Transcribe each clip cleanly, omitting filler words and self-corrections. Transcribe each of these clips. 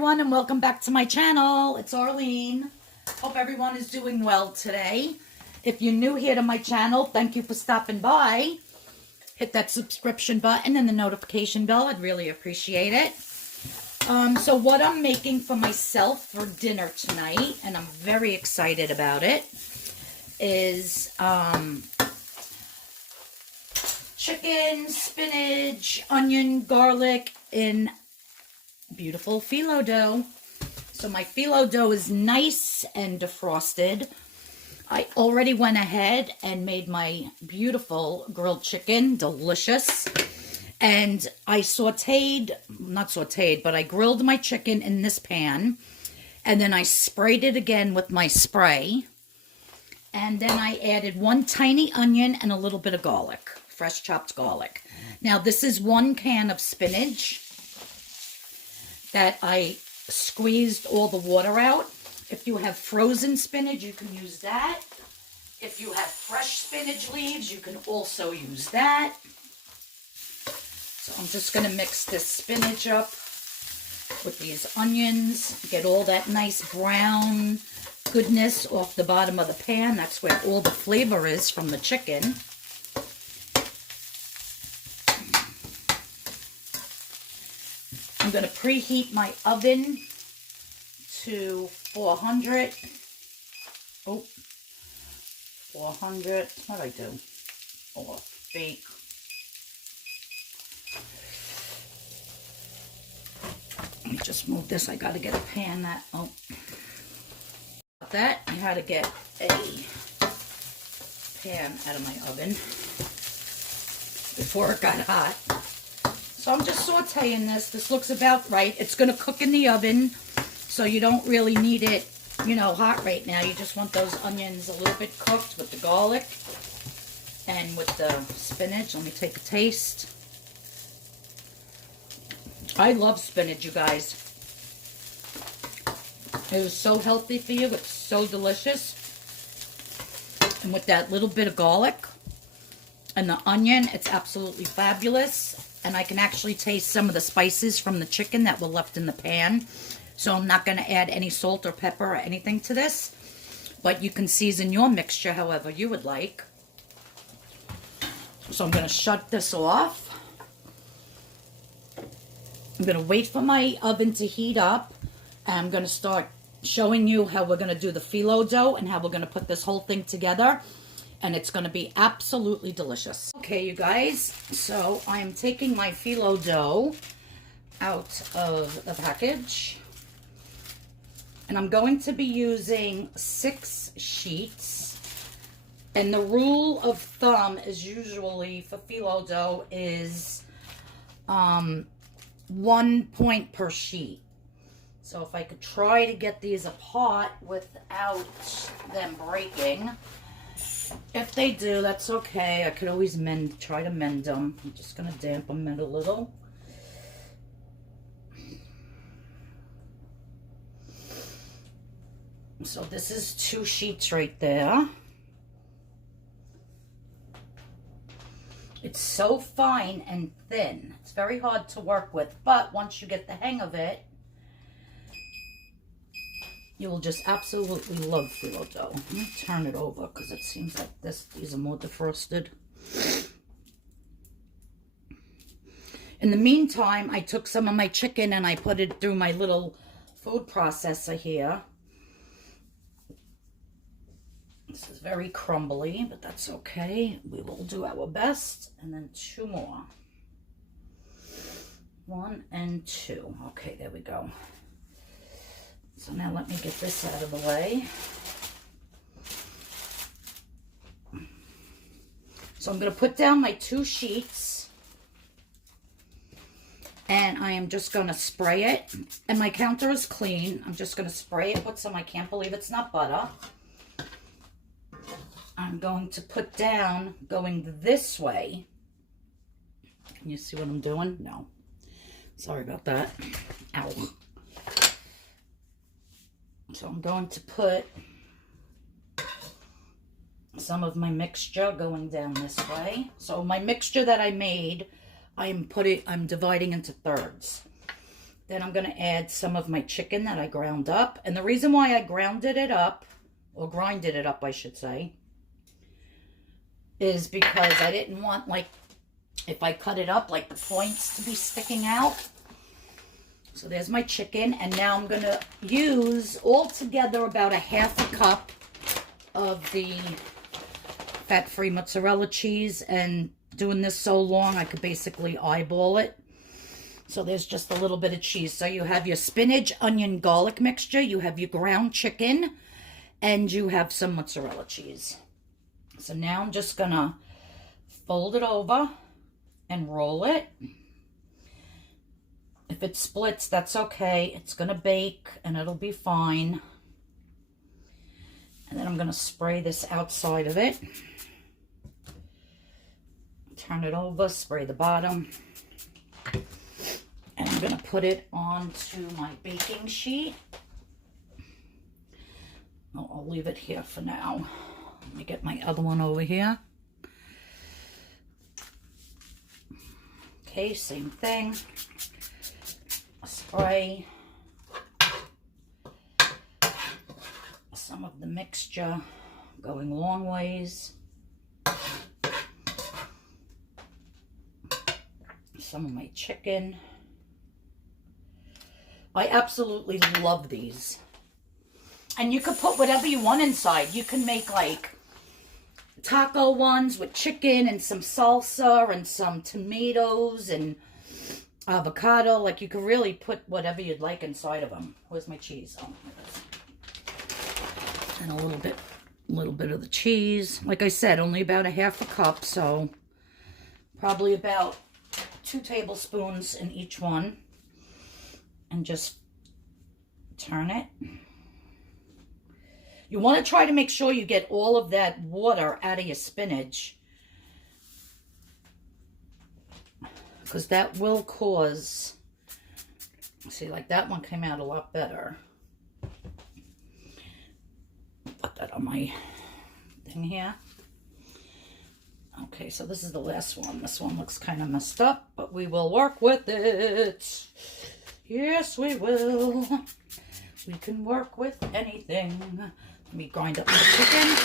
everyone, and welcome back to my channel. It's Arlene. Hope everyone is doing well today. If you're new here to my channel, thank you for stopping by. Hit that subscription button and the notification bell. I'd really appreciate it. So what I'm making for myself for dinner tonight, and I'm very excited about it, is chicken, spinach, onion, garlic in beautiful phyllo dough. So my phyllo dough is nice and defrosted. I already went ahead and made my beautiful grilled chicken, delicious. And I I grilled my chicken in this pan. And then I sprayed it again with my spray. And then I added one tiny onion and a little bit of garlic, fresh chopped garlic. Now this is 1 can of spinach that I squeezed all the water out. If you have frozen spinach, you can use that. If you have fresh spinach leaves, you can also use that. So I'm just going to mix this spinach up with these onions, get all that nice brown goodness off the bottom of the pan. That's where all the flavor is from the chicken. I'm going to preheat my oven to 400. Oh, 400. What did I do? Or bake. Let me just move this. I got to get a pan that. Oh, that I had to get a pan out of my oven before it got hot. So I'm just sauteing this. This looks about right. It's going to cook in the oven, so you don't really need it, you know, hot right now. You just want those onions a little bit cooked with the garlic and with the spinach. Let me take a taste. I love spinach, you guys. It is so healthy for you. It's so delicious. And with that little bit of garlic and the onion, it's absolutely fabulous. And I can actually taste some of the spices from the chicken that were left in the pan. So I'm not going to add any salt or pepper or anything to this. But you can season your mixture however you would like. So I'm going to shut this off. I'm going to wait for my oven to heat up. And I'm going to start showing you how we're going to do the phyllo dough and how we're going to put this whole thing together. And it's going to be absolutely delicious. Okay, you guys, so I'm taking my phyllo dough out of the package. And I'm going to be using 6 sheets. And the rule of thumb is usually for phyllo dough is 1 point per sheet. So if I could try to get these apart without them breaking. If they do, that's okay. I could always try to mend them. I'm just going to damp them in a little. So this is 2 sheets right there. It's so fine and thin. It's very hard to work with, but once you get the hang of it, you will just absolutely love phyllo dough. Let me turn it over because it seems like these are more defrosted. In the meantime, I took some of my chicken and I put it through my little food processor here. This is very crumbly, but that's okay. We will do our best. And then 2 more. 1 and 2. Okay, there we go. So now let me get this out of the way. So I'm going to put down my 2 sheets. And I am just going to spray it. And my counter is clean. I'm just going to spray it with some, I can't believe it's not butter. I'm going to put down, going this way. Can you see what I'm doing? No. Sorry about that. Ow. So I'm going to put some of my mixture going down this way. So my mixture that I made, I'm dividing into thirds. Then I'm going to add some of my chicken that I ground up. And the reason why I grounded it up, or grinded it up, I should say, is because I didn't want, like, if I cut it up, like the points to be sticking out. So there's my chicken. And now I'm going to use altogether about a ½ cup of the fat-free mozzarella cheese. And doing this so long, I could basically eyeball it. So there's just a little bit of cheese. So you have your spinach, onion, garlic mixture. You have your ground chicken. And you have some mozzarella cheese. So now I'm just going to fold it over and roll it. If it splits, that's okay. It's going to bake and it'll be fine. And then I'm going to spray this outside of it. Turn it over, spray the bottom. And I'm going to put it onto my baking sheet. I'll leave it here for now. Let me get my other one over here. Okay, same thing. Spray some of the mixture going long ways. Some of my chicken. I absolutely love these. And you could put whatever you want inside. You can make like taco ones with chicken and some salsa and some tomatoes and avocado. Like you could really put whatever you'd like inside of them. Where's my cheese? Oh, here it is. And a little bit of the cheese. Like I said, only about a ½ cup, so probably about 2 tablespoons in each one. And just turn it. You want to try to make sure you get all of that water out of your spinach, because that will cause, see, like that one came out a lot better. Put that on my thing here. Okay, so this is the last one. This one looks kind of messed up, but we will work with it. Yes, we will. We can work with anything. Let me grind up the chicken.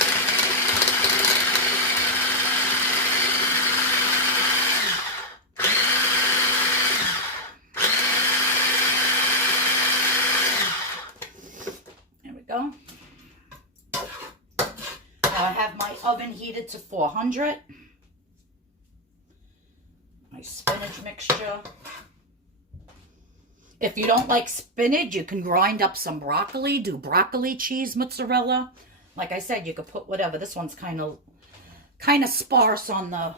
There we go. Now I have my oven heated to 400. My spinach mixture. If you don't like spinach, you can grind up some broccoli, do broccoli cheese mozzarella. Like I said, you could put whatever. This one's kind of sparse on the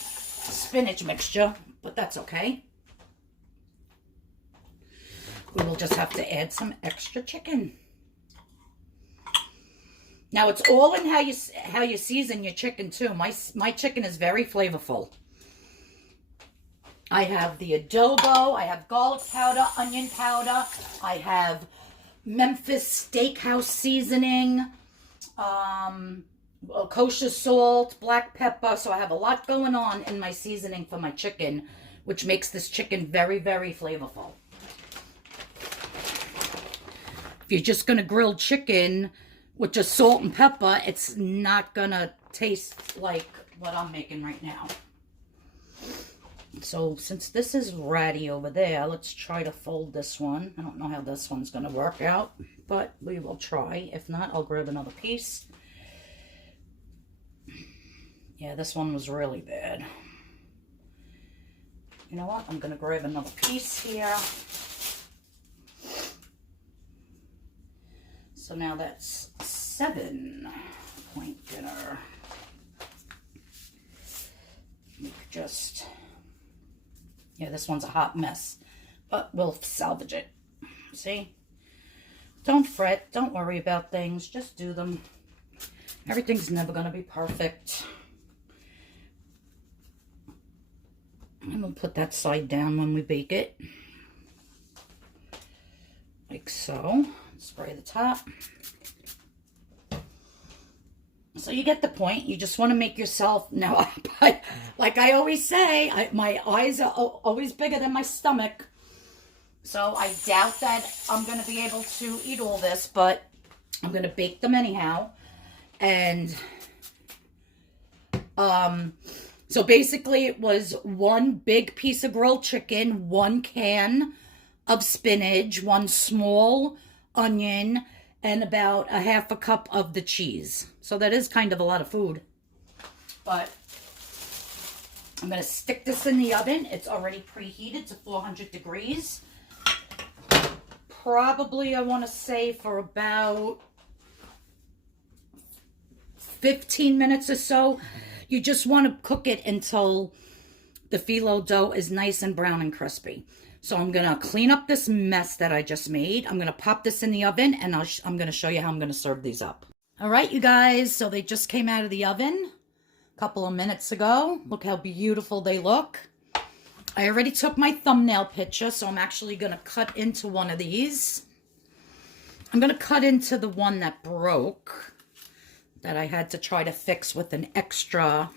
spinach mixture, but that's okay. We will just have to add some extra chicken. Now it's all in how you season your chicken too. My chicken is very flavorful. I have the adobo, I have garlic powder, onion powder, I have Memphis Steakhouse seasoning, kosher salt, black pepper. So I have a lot going on in my seasoning for my chicken, which makes this chicken very, very flavorful. If you're just going to grill chicken with just salt and pepper, it's not going to taste like what I'm making right now. So since this is ratty over there, let's try to fold this one. I don't know how this one's going to work out, but we will try. If not, I'll grab another piece. Yeah, this one was really bad. You know what? I'm going to grab another piece here. So now that's 7-point dinner. Just... yeah, this one's a hot mess, but we'll salvage it. See? Don't fret. Don't worry about things. Just do them. Everything's never going to be perfect. And we'll put that side down when we bake it. Like so. Spray the top. So you get the point. You just want to make yourself, no, but like I always say, my eyes are always bigger than my stomach. So I doubt that I'm going to be able to eat all this, but I'm going to bake them anyhow. And so basically it was one big piece of grilled chicken, 1 can of spinach, 1 small onion, and about a half a cup of the cheese. So that is kind of a lot of food. But I'm going to stick this in the oven. It's already preheated to 400 degrees. Probably, I want to say, for about 15 minutes or so. You just want to cook it until the phyllo dough is nice and brown and crispy. So I'm going to clean up this mess that I just made. I'm going to pop this in the oven, and I'm going to show you how I'm going to serve these up. All right, you guys, so they just came out of the oven a couple of minutes ago. Look how beautiful they look. I already took my thumbnail picture, so I'm actually going to cut into one of these. I'm going to cut into the one that broke, that I had to try to fix with an extra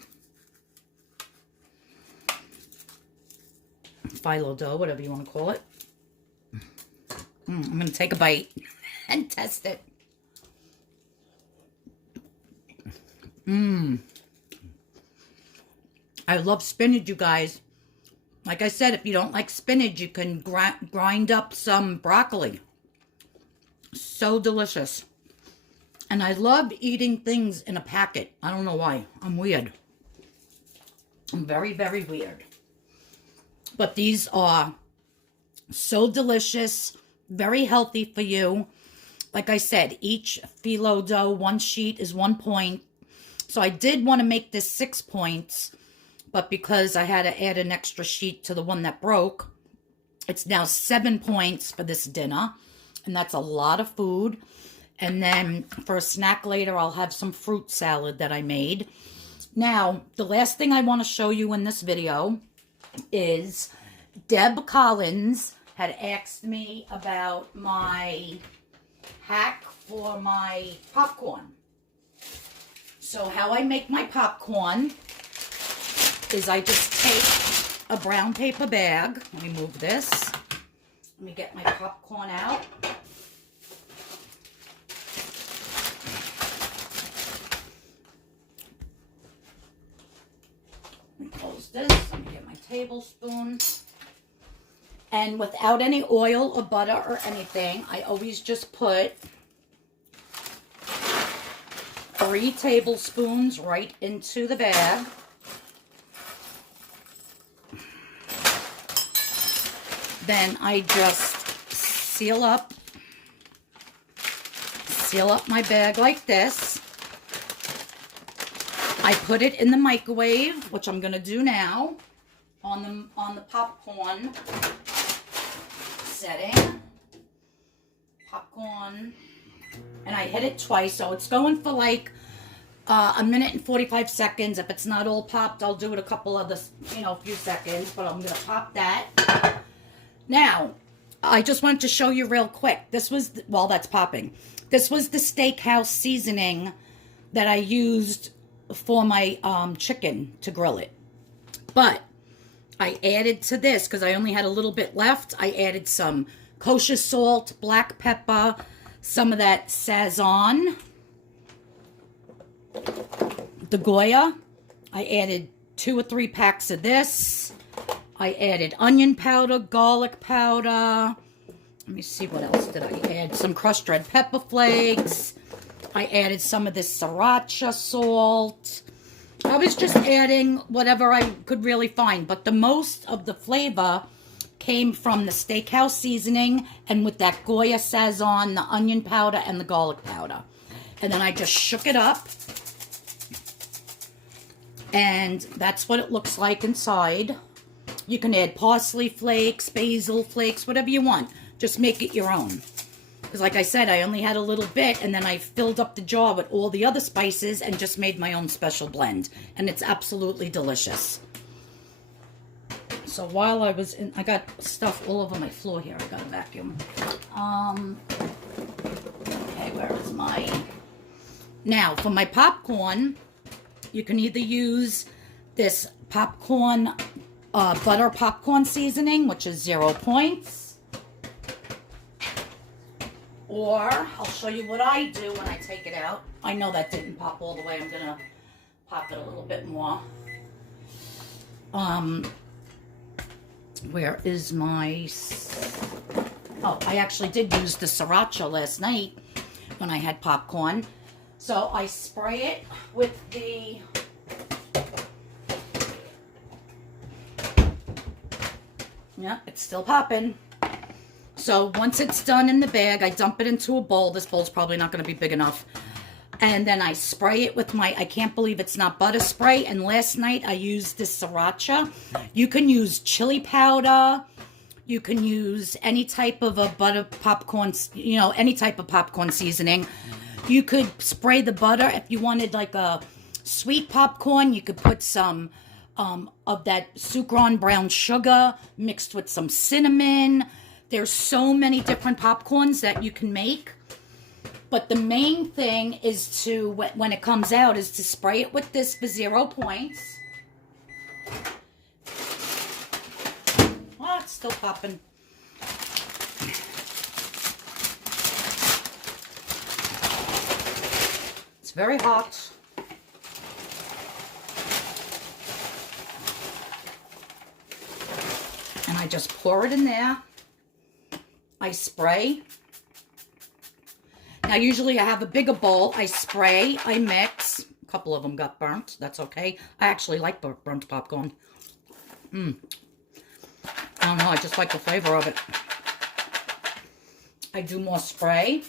phyllo dough, whatever you want to call it. I'm going to take a bite and test it. I love spinach, you guys. Like I said, if you don't like spinach, you can grind up some broccoli. So delicious. And I love eating things in a packet. I don't know why. I'm weird. I'm very, very weird. But these are so delicious, very healthy for you. Like I said, each phyllo dough, 1 sheet is 1 point. So I did want to make this 6 points, but because I had to add an extra sheet to the one that broke, it's now 7 points for this dinner. And that's a lot of food. And then for a snack later, I'll have some fruit salad that I made. Now, the last thing I want to show you in this video is Deb Collins had asked me about my hack for my popcorn. So how I make my popcorn is I just take a brown paper bag. Let me move this. Let me get my popcorn out. Close this. Let me get my tablespoon. And without any oil or butter or anything, I always just put 3 tablespoons right into the bag. Then I just seal up my bag like this. I put it in the microwave, which I'm going to do now on the popcorn setting. Popcorn. And I hit it twice, so it's going for like a minute and 45 seconds. If it's not all popped, I'll do it a couple of a few seconds, but I'm going to pop that. Now, I just wanted to show you real quick. This was, while that's popping, this was the steakhouse seasoning that I used for my chicken to grill it. But I added to this, because I only had a little bit left, I added some kosher salt, black pepper, some of that Sazon, the Goya. I added 2 or 3 packs of this. I added onion powder, garlic powder. Let me see, what else did I add? Some crushed red pepper flakes. I added some of this sriracha salt. I was just adding whatever I could really find, but the most of the flavor came from the steakhouse seasoning and with that Goya Sazon, the onion powder, and the garlic powder. And then I just shook it up. And that's what it looks like inside. You can add parsley flakes, basil flakes, whatever you want. Just make it your own. Because like I said, I only had a little bit, and then I filled up the jar with all the other spices and just made my own special blend. And it's absolutely delicious. So while I was in, I got stuff all over my floor here. I got a vacuum. Okay, where is my Now, for my popcorn, you can either use this popcorn, butter popcorn seasoning, which is 0 points. Or, I'll show you what I do when I take it out. I know that didn't pop all the way. I'm going to pop it a little bit more. Where is my... Oh, I actually did use the sriracha last night when I had popcorn. So I spray it with the... Yeah, it's still popping. So once it's done in the bag, I dump it into a bowl. This bowl's probably not going to be big enough. And then I spray it with my, I can't believe it's not butter spray. And last night I used this sriracha. You can use chili powder. You can use any type of a butter popcorn, you know, any type of popcorn seasoning. You could spray the butter if you wanted like a sweet popcorn. You could put some of that sucron brown sugar mixed with some cinnamon. There's so many different popcorns that you can make. But the main thing is to, when it comes out, is to spray it with this for 0 points. Oh, it's still popping. It's very hot. And I just pour it in there. I spray. Now, usually I have a bigger bowl. I spray, I mix. A couple of them got burnt. That's okay. I actually like burnt popcorn. I don't know. I just like the flavor of it. I do more spray.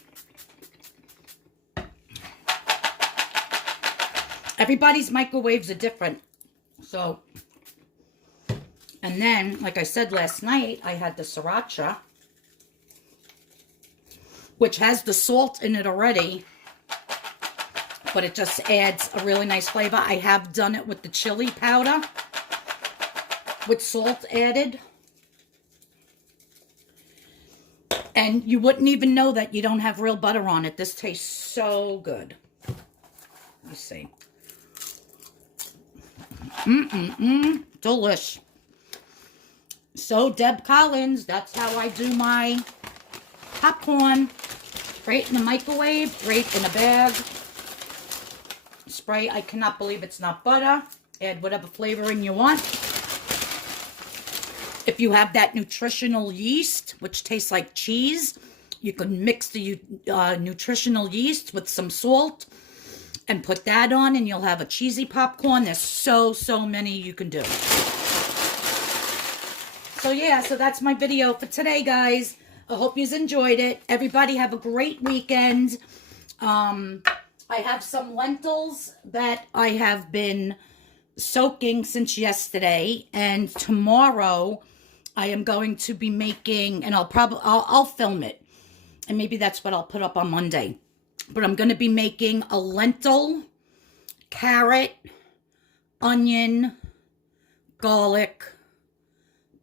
Everybody's microwaves are different. So, and then, like I said last night, I had the sriracha, which has the salt in it already, but it just adds a really nice flavor. I have done it with the chili powder with salt added. And you wouldn't even know that you don't have real butter on it. This tastes so good. Let me see. Delish. So, Deb Collins, that's how I do my popcorn. Right in the microwave, right in a bag. Spray. I cannot believe it's not butter. Add whatever flavoring you want. If you have that nutritional yeast, which tastes like cheese, you can mix the nutritional yeast with some salt and put that on, and you'll have a cheesy popcorn. There's so many you can do. So yeah, so that's my video for today, guys. I hope you enjoyed it. Everybody have a great weekend. I have some lentils that I have been soaking since yesterday, and tomorrow I am going to be making, and I'll film it, and maybe that's what I'll put up on Monday. But I'm going to be making a lentil, carrot, onion, garlic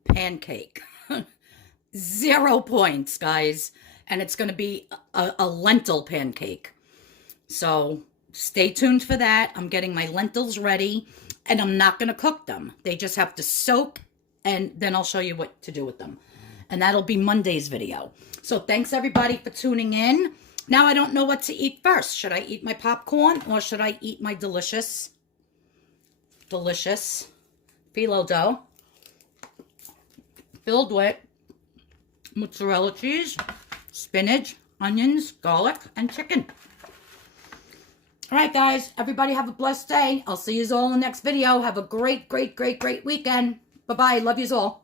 pancake. 0 points, guys. And it's going to be a lentil pancake. So stay tuned for that. I'm getting my lentils ready, and I'm not going to cook them. They just have to soak, and then I'll show you what to do with them. And that'll be Monday's video. So thanks, everybody, for tuning in. Now I don't know what to eat first. Should I eat my popcorn, or should I eat my delicious phyllo dough filled with mozzarella cheese, spinach, onions, garlic, and chicken. All right, guys. Everybody have a blessed day. I'll see you all in the next video. Have a great weekend. Bye-bye. Love yous all.